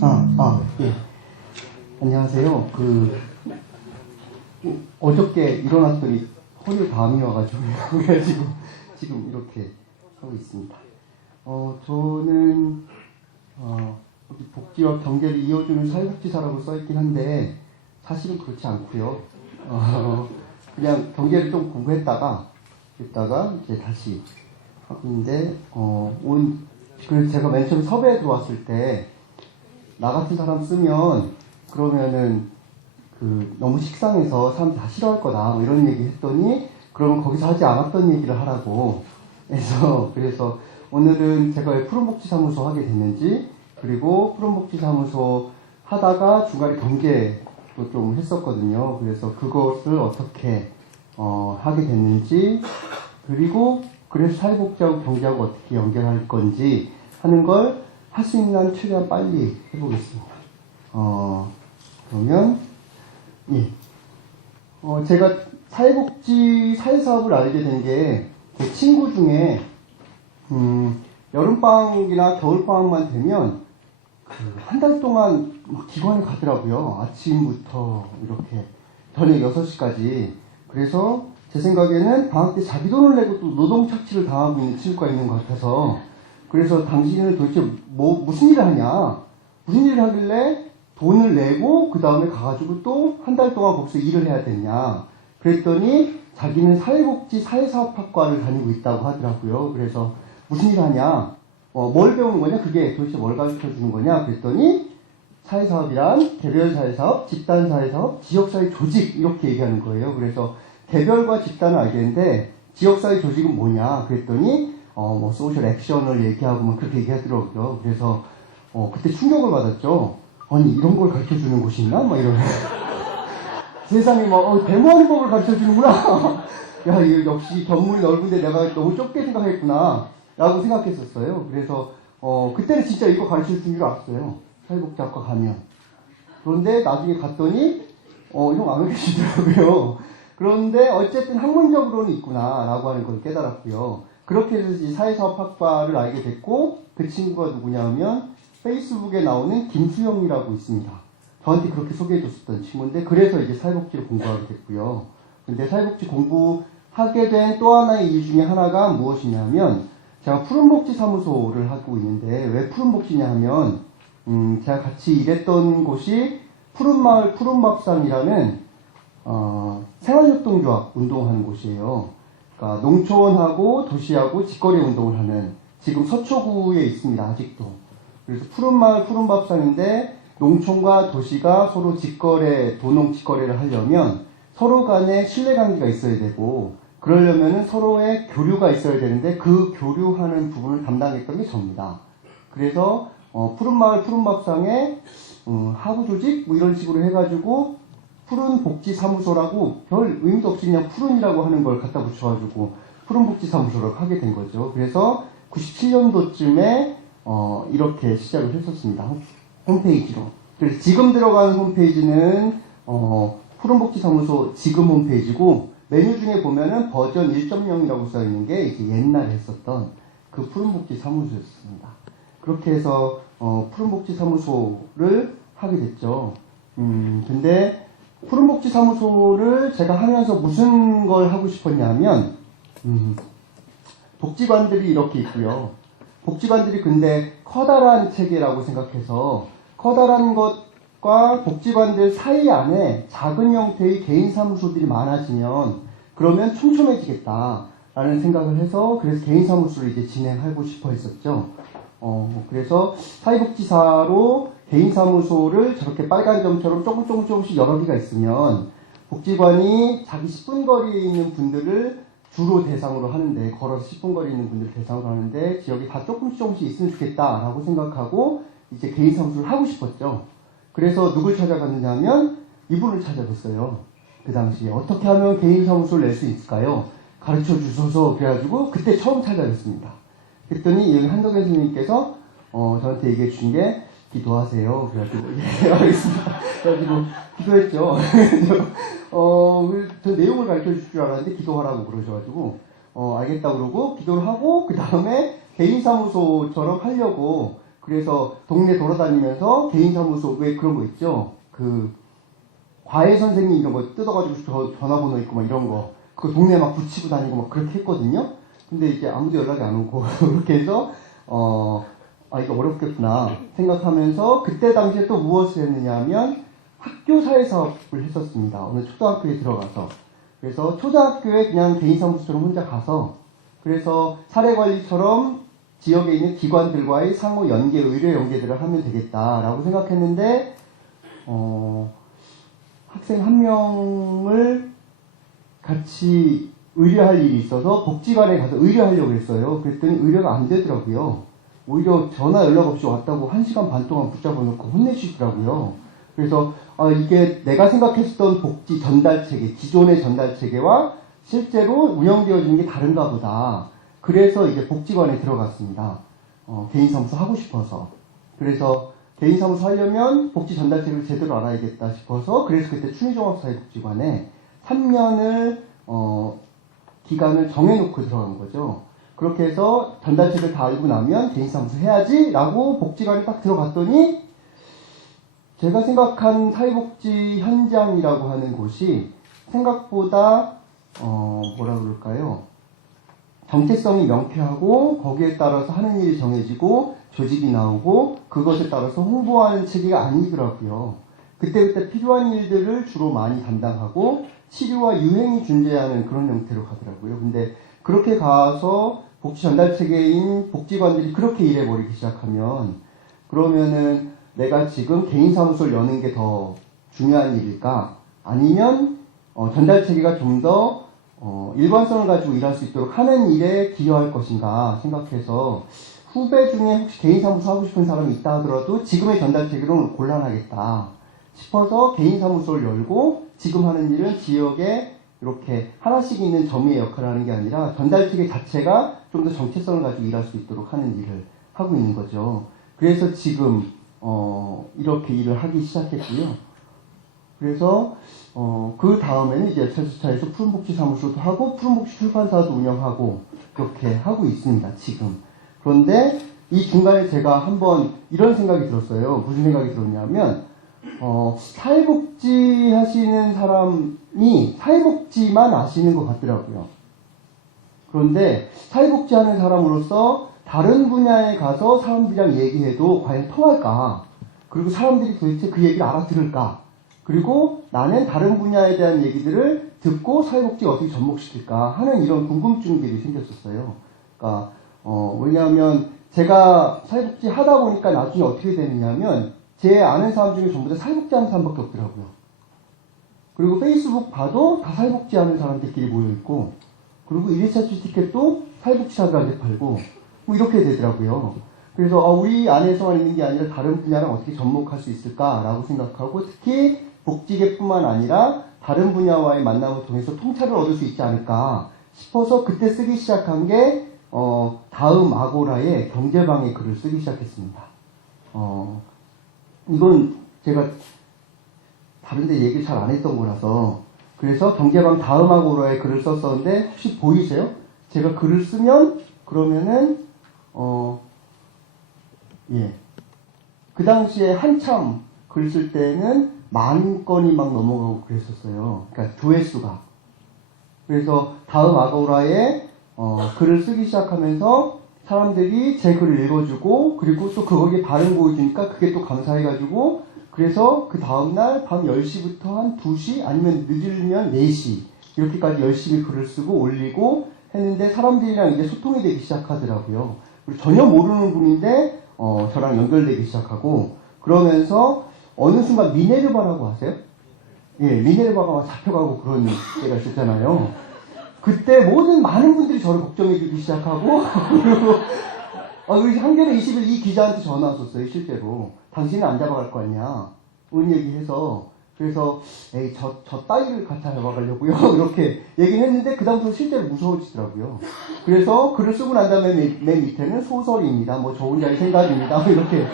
예. 안녕하세요. 어저께 일어났더니 허리 담이 와가지고, 그래가지고 지금 이렇게 하고 있습니다. 저는, 여기 복지와 경계를 이어주는 사회복지사라고 써있긴 한데, 사실은 그렇지 않고요. 그냥 경계를 좀 공부했다가 이제 다시 하고 있는데, 그래서 제가 맨 처음 섭외에 들어왔을 때, 나 같은 사람 쓰면 그러면은 너무 식상해서 사람들이 다 싫어할 거다 뭐 이런 얘기 했더니 그러면 거기서 하지 않았던 얘기를 하라고 그래서 오늘은 제가 왜 푸른복지사무소 하게 됐는지, 그리고 푸른복지사무소 하다가 중간에 경제도 좀 했었거든요. 그래서 그것을 어떻게 하게 됐는지, 그리고 그래서 사회복지하고 경제하고 어떻게 연결할 건지 하는 걸 할 수 있는 한 최대한 빨리 해보겠습니다. 그러면, 예. 제가 사회사업을 알게 된 게, 제 친구 중에, 여름방학이나 겨울방학만 되면, 한 달 동안 막 기관에 가더라고요. 아침부터 이렇게, 저녁 6시까지. 그래서, 제 생각에는 방학 때 자기 돈을 내고 또 노동 착취를 당하고 있는 친구가 있는 것 같아서, 그래서 당신은 도대체 무슨 일을 하냐? 무슨 일을 하길래 돈을 내고 그 다음에 가가지고 또 한 달 동안 거기서 일을 해야 되냐? 그랬더니 자기는 사회복지 사회사업학과를 다니고 있다고 하더라고요. 그래서 무슨 일을 하냐? 뭘 배우는 거냐? 그게 도대체 뭘 가르쳐 주는 거냐? 그랬더니 사회사업이란 개별 사회사업, 집단 사회사업, 지역사회 조직 이렇게 얘기하는 거예요. 그래서 개별과 집단을 알겠는데 지역사회 조직은 뭐냐? 그랬더니 소셜 액션을 얘기하고 막 그렇게 얘기하더라고요. 그래서, 그때 충격을 받았죠. 아니, 이런 걸 가르쳐 주는 곳이 있나? 막 이러면. 세상에 데모하는 법을 가르쳐 주는구나. 야, 이거 역시 견문이 넓은데 내가 너무 좁게 생각했구나. 라고 생각했었어요. 그래서, 그때는 진짜 이거 가르쳐 주는 줄 알았어요. 사회복지학과 가면. 그런데 나중에 갔더니, 형 안 계시더라고요. 그런데 어쨌든 학문적으로는 있구나. 라고 하는 걸 깨달았고요. 그렇게 해서 이 사회사업학과를 알게 됐고, 그 친구가 누구냐 하면 페이스북에 나오는 김수영이라고 있습니다. 저한테 그렇게 소개해줬었던 친구인데, 그래서 이제 사회복지를 공부하게 됐고요. 근데 사회복지 공부하게 된 또 하나의 이유 중에 하나가 무엇이냐면, 제가 푸른복지사무소를 하고 있는데, 왜 푸른복지냐 하면, 제가 같이 일했던 곳이 푸른마을 푸른밥상이라는 생활협동조합 운동하는 곳이에요. 그러니까 농촌하고 도시하고 직거래 운동을 하는, 지금 서초구에 있습니다. 아직도. 그래서 푸른마을 푸른밥상인데 농촌과 도시가 서로 도농 직거래를 하려면 서로 간에 신뢰관계가 있어야 되고, 그러려면 서로의 교류가 있어야 되는데 그 교류하는 부분을 담당했던 게 저입니다. 그래서 푸른마을 푸른밥상에 하부조직 뭐 이런 식으로 해가지고 푸른복지사무소라고 별 의미도 없이 그냥 푸른이라고 하는 걸 갖다 붙여가지고 푸른복지사무소라고 하게 된 거죠. 그래서 97년도쯤에 이렇게 시작을 했었습니다. 홈페이지로. 그래서 지금 들어가는 홈페이지는 푸른복지사무소 지금 홈페이지고, 메뉴 중에 보면은 버전 1.0이라고 써있는 게 이제 옛날에 했었던 그 푸른복지사무소였습니다. 그렇게 해서 푸른복지사무소를 하게 됐죠. 근데 푸른복지사무소를 제가 하면서 무슨 걸 하고 싶었냐면, 복지관들이 이렇게 있고요. 복지관들이 근데 커다란 체계라고 생각해서 커다란 것과 복지관들 사이 안에 작은 형태의 개인 사무소들이 많아지면 그러면 촘촘해지겠다라는 생각을 해서, 그래서 개인 사무소를 이제 진행하고 싶어 했었죠. 그래서 사회복지사로 개인 사무소를 저렇게 빨간 점처럼 조금씩 여러 개가 있으면 복지관이 자기 10분 거리에 있는 분들을 주로 대상으로 하는데, 걸어서 10분 거리에 있는 분들 대상으로 하는데 지역이 다 조금씩 있으면 좋겠다라고 생각하고 이제 개인 사무소를 하고 싶었죠. 그래서 누굴 찾아갔느냐 하면 이분을 찾아갔어요. 그 당시에 어떻게 하면 개인 사무소를 낼 수 있을까요? 가르쳐 주셔서, 그래가지고 그때 처음 찾아갔습니다. 그랬더니 여기 한덕현 선생님께서 저한테 얘기해 주신 게, 기도하세요. 그래가지고 예, 알겠습니다. 그래가지고 기도했죠. 저 내용을 가르쳐 주실 줄 알았는데 기도하라고 그러셔가지고 알겠다 그러고 기도를 하고, 그 다음에 개인 사무소처럼 하려고 그래서 동네 돌아다니면서 개인사무소, 왜 그런 거 있죠? 그 과외 선생님 이런 거 뜯어가지고 전화번호 있고 막 이런 거. 그거 동네 막 붙이고 다니고 막 그렇게 했거든요. 근데 이제 아무도 연락이 안 오고 그렇게 해서 이거 어렵겠구나 생각하면서 그때 당시에 또 무엇을 했느냐 하면 학교 사회사업을 했었습니다. 어느 초등학교에 들어가서. 그래서 초등학교에 그냥 개인사무소처럼 혼자 가서 그래서 사례관리처럼 지역에 있는 기관들과의 상호 연계, 의료 연계들을 하면 되겠다라고 생각했는데 학생 한 명을 같이 의뢰할 일이 있어서 복지관에 가서 의뢰하려고 했어요. 그랬더니 의뢰가 안 되더라고요. 오히려 전화 연락 없이 왔다고 1시간 반 동안 붙잡아 놓고 혼내시더라고요. 그래서 이게 내가 생각했던 복지 전달 체계, 기존의 전달 체계와 실제로 운영되어지는 게 다른가 보다. 그래서 이제 복지관에 들어갔습니다. 개인사무소 하고 싶어서. 그래서 개인사무소 하려면 복지 전달 체계를 제대로 알아야겠다 싶어서 그래서 그때 춘희종합사회복지관에 3년을 기간을 정해놓고 들어간 거죠. 그렇게 해서 전달체를 다 알고 나면 개인사무소 해야지 라고 복지관에 딱 들어갔더니 제가 생각한 사회복지 현장이라고 하는 곳이 생각보다 뭐라 그럴까요? 정체성이 명쾌하고 거기에 따라서 하는 일이 정해지고 조직이 나오고 그것에 따라서 홍보하는 체계가 아니더라고요. 그때그때 필요한 일들을 주로 많이 담당하고 치료와 유행이 존재하는 그런 형태로 가더라고요. 근데 그렇게 가서 복지 전달 체계인 복지관들이 그렇게 일해버리기 시작하면 그러면은 내가 지금 개인 사무소를 여는 게 더 중요한 일일까? 아니면 전달 체계가 좀 더 일관성을 가지고 일할 수 있도록 하는 일에 기여할 것인가 생각해서 후배 중에 혹시 개인 사무소 하고 싶은 사람이 있다 하더라도 지금의 전달 체계로는 곤란하겠다 싶어서 개인 사무소를 열고 지금 하는 일은 지역에 이렇게 하나씩 있는 점의 역할을 하는 게 아니라 전달 체계 자체가 좀 더 정체성을 가지고 일할 수 있도록 하는 일을 하고 있는 거죠. 그래서 지금 이렇게 일을 하기 시작했고요. 그래서 그 다음에는 이제 철수차에서 푸른복지사무소도 하고 푸른복지 출판사도 운영하고 그렇게 하고 있습니다. 지금. 그런데 이 중간에 제가 한번 이런 생각이 들었어요. 무슨 생각이 들었냐면 사회복지 하시는 사람이 사회복지만 아시는 것 같더라고요. 그런데 사회복지 하는 사람으로서 다른 분야에 가서 사람들이랑 얘기해도 과연 통할까? 그리고 사람들이 도대체 그 얘기를 알아들을까? 그리고 나는 다른 분야에 대한 얘기들을 듣고 사회복지에 어떻게 접목시킬까 하는 이런 궁금증들이 생겼었어요. 그러니까 왜냐하면 제가 사회복지 하다 보니까 나중에 어떻게 되느냐면 제 아는 사람 중에 전부 다 사회복지 하는 사람밖에 없더라고요. 그리고 페이스북 봐도 다 사회복지 하는 사람들끼리 모여있고 그리고 1일차 티켓도 사회복지사들한테 팔고 뭐 이렇게 되더라고요. 그래서 우리 안에서만 있는 게 아니라 다른 분야랑 어떻게 접목할 수 있을까라고 생각하고 특히 복지계뿐만 아니라 다른 분야와의 만남을 통해서 통찰을 얻을 수 있지 않을까 싶어서 그때 쓰기 시작한 게 다음 아고라의 경제방의 글을 쓰기 시작했습니다. 이건 제가 다른 데 얘기를 잘 안 했던 거라서 그래서 경제방 다음 아고라의 글을 썼었는데 혹시 보이세요? 제가 글을 쓰면 그러면은 그 당시에 한참 글 쓸 때는 10,000건이 막 넘어가고 그랬었어요. 그러니까 조회수가. 그래서 다음 아고라에 글을 쓰기 시작하면서 사람들이 제 글을 읽어주고 그리고 또 거기에 반응 보여주니까 그게 또 감사해가지고 그래서 그 다음날 밤 10시부터 한 2시 아니면 늦으면 4시 이렇게까지 열심히 글을 쓰고 올리고 했는데 사람들이랑 이제 소통이 되기 시작하더라고요. 그리고 전혀 모르는 분인데 저랑 연결되기 시작하고 그러면서 어느 순간 미네르바라고 아세요? 예, 미네르바가 막 잡혀가고 그런 때가 있었잖아요. 그때 많은 분들이 저를 걱정해주기 시작하고 그리고 한겨레 21 이 기자한테 전화 왔었어요. 실제로 당신은 안 잡아갈 거 아니냐 이런 얘기해서 그래서 에이 저 따위를 갖다 잡아가려고요 이렇게 얘기했는데 그 다음부터 실제로 무서워지더라고요. 그래서 글을 쓰고 난 다음에 맨 밑에는 소설입니다. 뭐 저 혼자의 생각입니다. 이렇게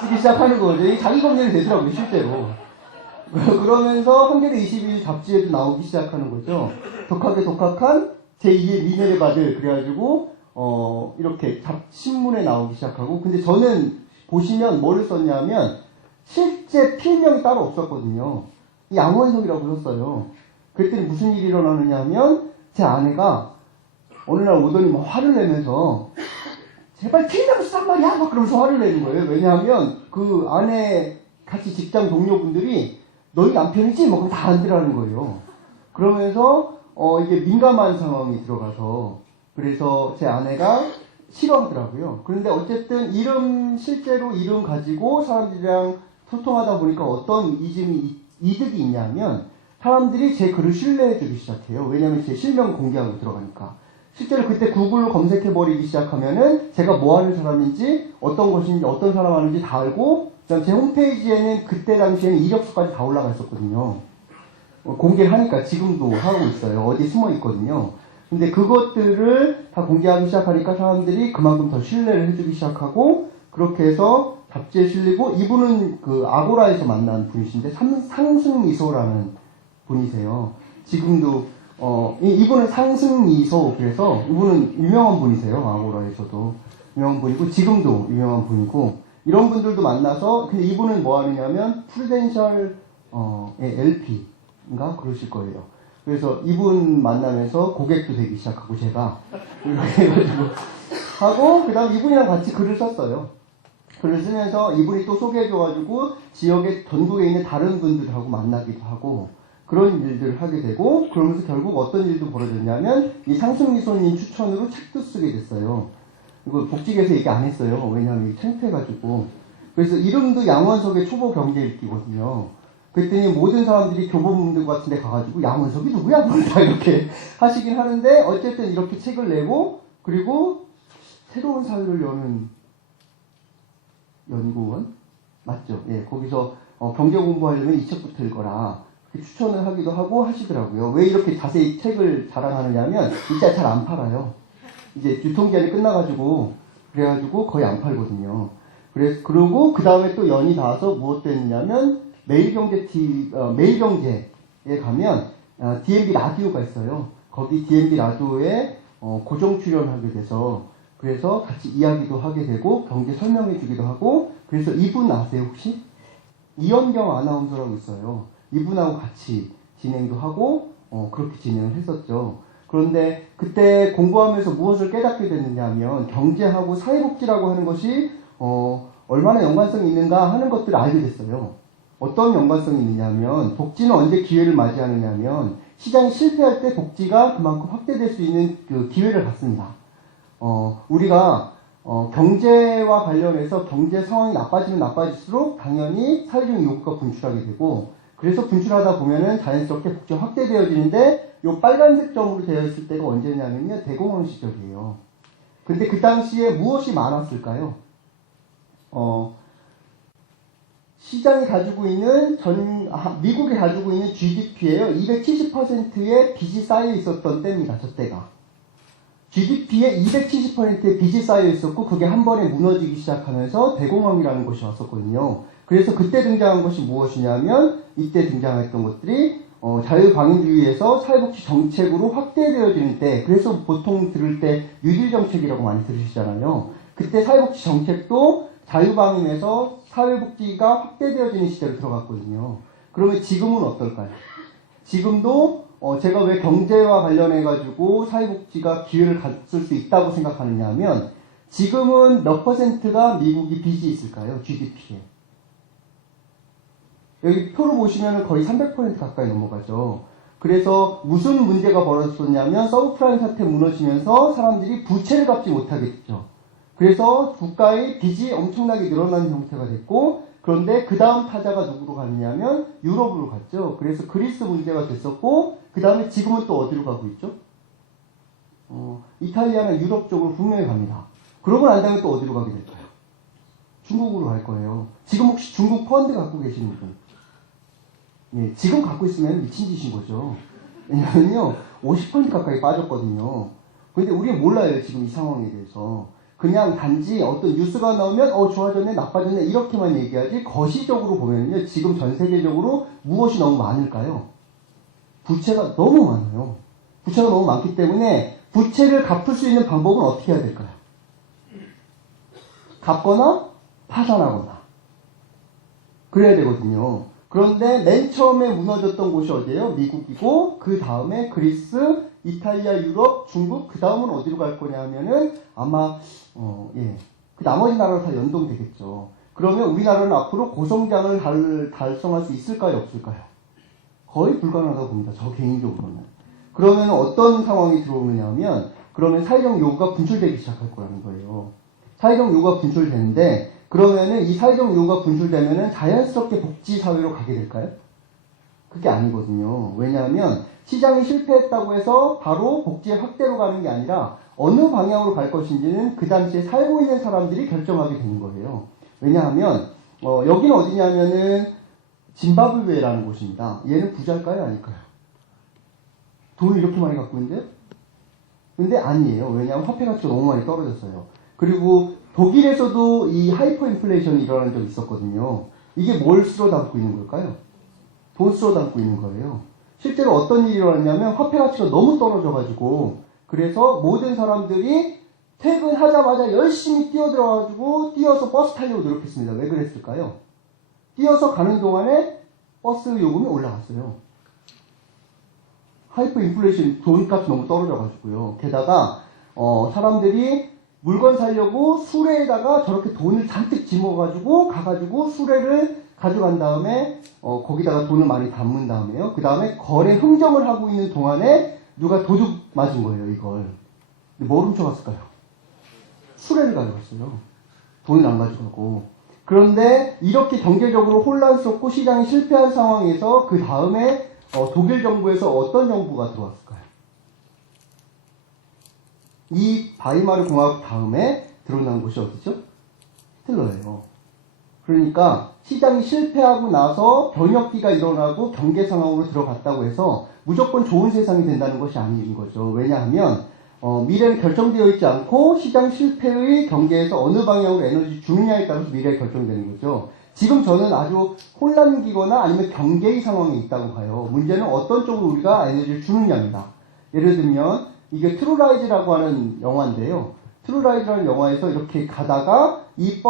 쓰기 시작하는 거죠. 이게 자기 검열이 되더라고요 실제로. 그러면서 한겨레 21 잡지에도 나오기 시작하는 거죠. 독하게 독학한 제2의 미네르바들 그래가지고 이렇게 신문에 나오기 시작하고 근데 저는 보시면 뭐를 썼냐면 실제 필명이 따로 없었거든요. 양원석이라고 썼어요. 그랬더니 무슨 일이 일어나느냐 하면 제 아내가 어느 날 오더니 막 화를 내면서 제발 필명 쓰란 말이야! 막 그러면서 화를 내는 거예요. 왜냐하면 그 아내 같이 직장 동료분들이 너희 남편이지? 막 다 안들라는 거예요. 그러면서 이게 민감한 상황이 들어가서 그래서 제 아내가 싫어하더라고요. 그런데 어쨌든 실제로 이름 가지고 사람들이랑 소통하다 보니까 어떤 이득이 있냐면 사람들이 제 글을 신뢰해주기 시작해요. 왜냐하면 제 실명 공개하고 들어가니까. 실제로 그때 구글로 검색해버리기 시작하면은 제가 뭐 하는 사람인지, 어떤 것인지, 어떤 사람 하는지 다 알고, 그다음 제 홈페이지에는 그때 당시에는 이력서까지 다 올라가 있었거든요. 공개를 하니까 지금도 하고 있어요. 어디 숨어 있거든요. 근데 그것들을 다 공개하기 시작하니까 사람들이 그만큼 더 신뢰를 해주기 시작하고, 그렇게 해서 잡지에 실리고, 이분은 그 아고라에서 만난 분이신데, 상승미소라는 분이세요. 지금도 이분은 상승미소, 그래서 이분은 유명한 분이세요. 아고라에서도 유명한 분이고 지금도 유명한 분이고, 이런 분들도 만나서, 근데 이분은 뭐 하느냐면 프루덴셜 LP인가 그러실 거예요. 그래서 이분 만나면서 고객도 되기 시작하고 제가 이렇게 해가지고 하고, 그 다음 이분이랑 같이 글을 썼어요. 글을 쓰면서 이분이 또 소개해줘가지고 지역에 전국에 있는 다른 분들하고 만나기도 하고 그런 일들을 하게 되고, 그러면서 결국 어떤 일도 벌어졌냐면 이 상승미소님 추천으로 책도 쓰게 됐어요. 이거 복직에서 얘기 안 했어요. 왜냐하면 이게 창피해가지고. 그래서 이름도 양원석의 초보 경제 읽기거든요. 그랬더니 모든 사람들이 교보문고 같은 데 가가지고 양원석이 누구야? 다 이렇게 하시긴 하는데, 어쨌든 이렇게 책을 내고, 그리고 새로운 사회를 여는 연구원? 맞죠? 예, 거기서 경제 공부하려면 이 책부터 읽어라. 추천을 하기도 하고 하시더라고요. 왜 이렇게 자세히 책을 자랑하느냐면 진짜 잘 안 팔아요. 이제 유통기한이 끝나가지고 그래가지고 거의 안 팔거든요. 그러고 그 다음에 또 연이 닿아서 무엇 됐냐면 매일경제에 가면 DMB 라디오가 있어요. 거기 DMB 라디오에 고정 출연하게 돼서, 그래서 같이 이야기도 하게 되고 경제 설명해 주기도 하고. 그래서 이분 아세요 혹시? 이현경 아나운서라고 있어요. 이분하고 같이 진행도 하고 그렇게 진행을 했었죠. 그런데 그때 공부하면서 무엇을 깨닫게 됐느냐면 경제하고 사회복지라고 하는 것이 얼마나 연관성이 있는가 하는 것들을 알게 됐어요. 어떤 연관성이 있느냐면, 복지는 언제 기회를 맞이하느냐면 시장이 실패할 때 복지가 그만큼 확대될 수 있는 그 기회를 갖습니다. 우리가 경제와 관련해서 경제 상황이 나빠지면 나빠질수록 당연히 사회적인 요구가 분출하게 되고, 그래서 분출하다 보면은 자연스럽게 복지가 확대되어지는데, 요 빨간색 점으로 되어 있을 때가 언제냐면요, 대공황 시절이에요. 근데 그 당시에 무엇이 많았을까요? 시장이 가지고 있는 미국이 가지고 있는 GDP에요. 270%의 빚이 쌓여 있었던 때입니다. 저 때가. GDP의 270%의 빚이 쌓여 있었고, 그게 한 번에 무너지기 시작하면서 대공황이라는 것이 왔었거든요. 그래서 그때 등장한 것이 무엇이냐면, 이때 등장했던 것들이 자유방위주의에서 사회복지 정책으로 확대되어지는 때, 그래서 보통 들을 때 뉴딜 정책이라고 많이 들으시잖아요. 그때 사회복지 정책도 자유방임에서 사회복지가 확대되어지는 시대로 들어갔거든요. 그러면 지금은 어떨까요? 지금도 제가 왜 경제와 관련해가지고 사회복지가 기회를 갖을 수 있다고 생각하느냐 하면, 지금은 몇 퍼센트가 미국이 빚이 있을까요? GDP에. 여기 표를 보시면 거의 300% 가까이 넘어가죠. 그래서 무슨 문제가 벌어졌었냐면 서브프라임 사태 무너지면서 사람들이 부채를 갚지 못하게 됐죠. 그래서 국가의 빚이 엄청나게 늘어나는 형태가 됐고, 그런데 그 다음 타자가 누구로 가느냐면 유럽으로 갔죠. 그래서 그리스 문제가 됐었고, 그 다음에 지금은 또 어디로 가고 있죠? 이탈리아나 유럽 쪽으로 분명히 갑니다. 그러고 난 다음에 또 어디로 가게 될까요? 중국으로 갈 거예요. 지금 혹시 중국 펀드 갖고 계시는 분? 예, 지금 갖고 있으면 미친 짓인 거죠. 왜냐면요, 50% 가까이 빠졌거든요. 근데 우리가 몰라요, 지금 이 상황에 대해서. 그냥 단지 어떤 뉴스가 나오면 좋아졌네, 나빠졌네 이렇게만 얘기하지, 거시적으로 보면요, 지금 전 세계적으로 무엇이 너무 많을까요? 부채가 너무 많아요. 부채가 너무 많기 때문에 부채를 갚을 수 있는 방법은 어떻게 해야 될까요? 갚거나 파산하거나 그래야 되거든요. 그런데 맨 처음에 무너졌던 곳이 어디예요? 미국이고 그 다음에 그리스, 이탈리아, 유럽, 중국 그 다음은 어디로 갈 거냐 하면은 아마 그 나머지 나라로 다 연동되겠죠. 그러면 우리나라는 앞으로 고성장을 달성할 수 있을까요? 없을까요? 거의 불가능하다고 봅니다. 저 개인적으로는. 그러면 어떤 상황이 들어오느냐 하면 그러면 사회적 요구가 분출되기 시작할 거라는 거예요. 사회적 요구가 분출되는데 그러면은 이 사회적 요구가 분출되면은 자연스럽게 복지 사회로 가게 될까요? 그게 아니거든요. 왜냐하면 시장이 실패했다고 해서 바로 복지의 확대로 가는 게 아니라 어느 방향으로 갈 것인지는 그 당시에 살고 있는 사람들이 결정하게 되는 거예요. 왜냐하면 여기는 어디냐면은 짐바브웨라는 곳입니다. 얘는 부자일까요? 아닐까요? 돈을 이렇게 많이 갖고 있는데? 근데 아니에요. 왜냐하면 화폐 가치가 너무 많이 떨어졌어요. 그리고 독일에서도 이 하이퍼 인플레이션이 일어난 적이 있었거든요. 이게 뭘 쓸어 담고 있는 걸까요? 돈 쓸어 담고 있는 거예요. 실제로 어떤 일이 일어났냐면 화폐 가치가 너무 떨어져가지고 그래서 모든 사람들이 퇴근하자마자 열심히 뛰어들어가지고 뛰어서 버스 타려고 노력했습니다. 왜 그랬을까요? 뛰어서 가는 동안에 버스 요금이 올라갔어요. 하이퍼 인플레이션 돈값이 너무 떨어져가지고요. 게다가 사람들이 물건 사려고 수레에다가 저렇게 돈을 잔뜩 짊어가지고 가가지고 수레를 가져간 다음에 거기다가 돈을 많이 담은 다음에요. 그 다음에 거래 흥정을 하고 있는 동안에 누가 도둑 맞은 거예요. 이걸. 뭘 훔쳐갔을까요? 수레를 가져갔어요. 돈을 안 가져가고. 그런데 이렇게 경제적으로 혼란스럽고 시장이 실패한 상황에서 그 다음에 독일 정부에서 어떤 정부가 들어왔을까요? 이 바이마르 공화국 다음에 드러난 곳이 어디죠? 히틀러예요. 그러니까 시장이 실패하고 나서 병역기가 일어나고 경계 상황으로 들어갔다고 해서 무조건 좋은 세상이 된다는 것이 아닌 거죠. 왜냐하면 미래는 결정되어 있지 않고 시장 실패의 경계에서 어느 방향으로 에너지 주느냐에 따라서 미래가 결정되는 거죠. 지금 저는 아주 혼란기거나 아니면 경계의 상황에 있다고 봐요. 문제는 어떤 쪽으로 우리가 에너지를 주느냐입니다. 예를 들면 이게 트루라이즈라고 하는 영화인데요. 트루라이즈라는 영화에서 이렇게 가다가 이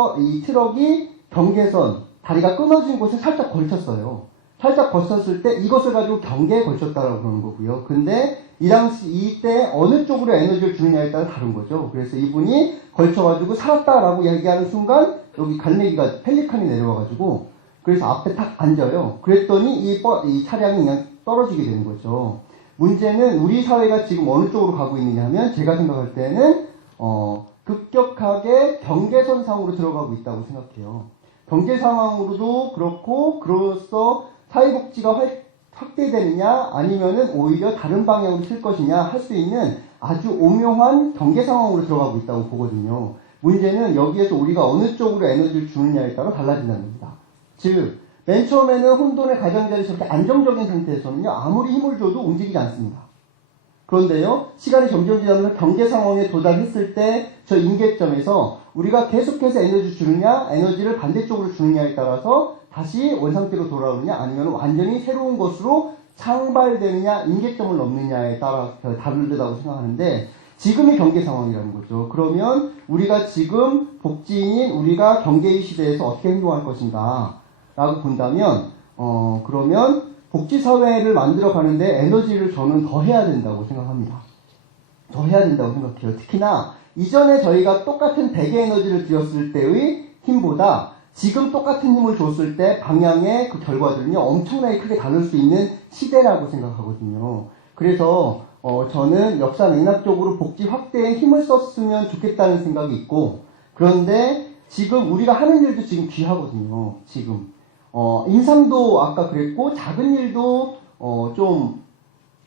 트럭이 경계선, 다리가 끊어진 곳에 살짝 걸쳤어요. 살짝 걸쳤을 때 이것을 가지고 경계에 걸쳤다라고 그러는 거고요. 근데 이때 어느 쪽으로 에너지를 주느냐에 따라 다른 거죠. 그래서 이분이 걸쳐가지고 살았다라고 얘기하는 순간 여기 갈매기가 펠리칸이 내려와가지고 그래서 앞에 탁 앉아요. 그랬더니 이 차량이 그냥 떨어지게 되는 거죠. 문제는 우리 사회가 지금 어느 쪽으로 가고 있느냐 하면 제가 생각할 때는 급격하게 경계선상으로 들어가고 있다고 생각해요. 경제 상황으로도 그렇고 그로써 사회복지가 확대되느냐 아니면은 오히려 다른 방향으로 쓸 것이냐 할 수 있는 아주 오묘한 경계 상황으로 들어가고 있다고 보거든요. 문제는 여기에서 우리가 어느 쪽으로 에너지를 주느냐에 따라 달라진다는 겁니다. 즉, 맨 처음에는 혼돈의 가장자리 저렇게 안정적인 상태에서는요, 아무리 힘을 줘도 움직이지 않습니다. 그런데요, 시간이 점점 지나면서 경계 상황에 도달했을 때 저 임계점에서 우리가 계속해서 에너지 주느냐, 에너지를 반대쪽으로 주느냐에 따라서 다시 원상태로 돌아오느냐, 아니면 완전히 새로운 것으로 창발되느냐, 임계점을 넘느냐에 따라 다르다고 생각하는데, 지금이 경계 상황이라는 거죠. 그러면 우리가 지금 복지인인 우리가 경계의 시대에서 어떻게 행동할 것인가 라고 본다면 그러면 복지사회를 만들어 가는데 에너지를 저는 더 해야 된다고 생각합니다. 더 해야 된다고 생각해요. 특히나 이전에 저희가 똑같은 대개 에너지를 들였을 때의 힘보다 지금 똑같은 힘을 줬을 때 방향의 그 결과들은요 엄청나게 크게 다를 수 있는 시대라고 생각하거든요. 그래서 저는 역사 맥락적으로 복지 확대에 힘을 썼으면 좋겠다는 생각이 있고, 그런데 지금 우리가 하는 일도 지금 귀하거든요. 지금 인상도 아까 그랬고 작은 일도 좀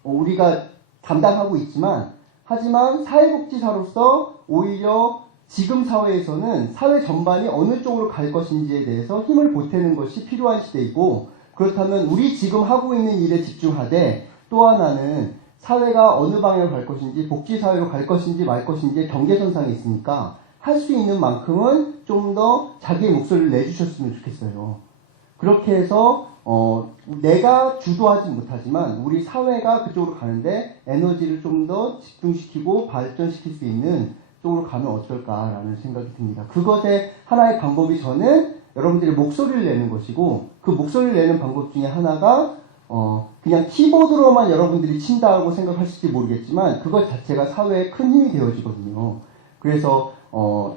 우리가 담당하고 있지만, 하지만 사회복지사로서 오히려 지금 사회에서는 사회 전반이 어느 쪽으로 갈 것인지에 대해서 힘을 보태는 것이 필요한 시대이고, 그렇다면 우리 지금 하고 있는 일에 집중하되 또 하나는 사회가 어느 방향으로 갈 것인지, 복지사회로 갈 것인지 말 것인지 경계선상에 있으니까 할 수 있는 만큼은 좀 더 자기의 목소리를 내주셨으면 좋겠어요. 그렇게 해서 내가 주도하지 못하지만 우리 사회가 그쪽으로 가는데 에너지를 좀 더 집중시키고 발전시킬 수 있는 쪽으로 가면 어떨까라는 생각이 듭니다. 그것의 하나의 방법이 저는 여러분들이 목소리를 내는 것이고, 그 목소리를 내는 방법 중에 하나가 그냥 키보드로만 여러분들이 친다고 생각하실지 모르겠지만 그것 자체가 사회에 큰 힘이 되어지거든요. 그래서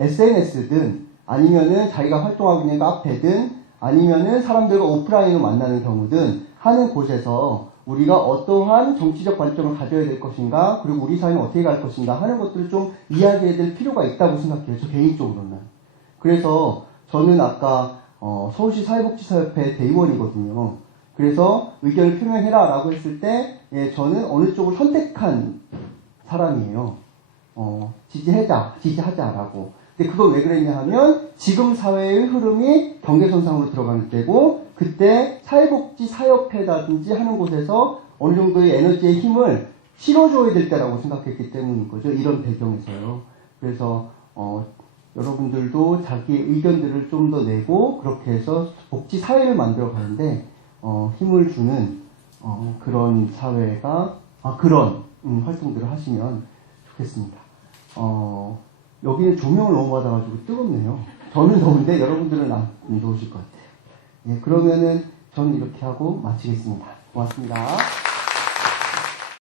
SNS든 아니면은 자기가 활동하고 있는 카페든 아니면은 사람들과 오프라인으로 만나는 경우든 하는 곳에서 우리가 어떠한 정치적 관점을 가져야 될 것인가, 그리고 우리 사회는 어떻게 갈 것인가 하는 것들을 좀 이야기해야 될 필요가 있다고 생각해요. 저 개인적으로는. 그래서 저는 아까 서울시 사회복지사협회 대의원이거든요. 그래서 의견을 표명해라 라고 했을 때 저는 어느 쪽을 선택한 사람이에요. 지지하자라고. 근데 그걸 왜 그랬냐 하면 지금 사회의 흐름이 경계선상으로 들어가는 때고, 그때 사회복지사협회라든지 하는 곳에서 어느 정도의 에너지의 힘을 실어줘야 될 때라고 생각했기 때문인 거죠. 이런 배경에서요. 그래서 여러분들도 자기의 의견들을 좀 더 내고 그렇게 해서 복지사회를 만들어 가는데 힘을 주는 그런 사회가 그런 활동들을 하시면 좋겠습니다. 여기는 조명을 너무 받아가지고 뜨겁네요. 저는 더운데 여러분들은 안 더우실 것 같아요. 예, 그러면은 저는 이렇게 하고 마치겠습니다. 고맙습니다.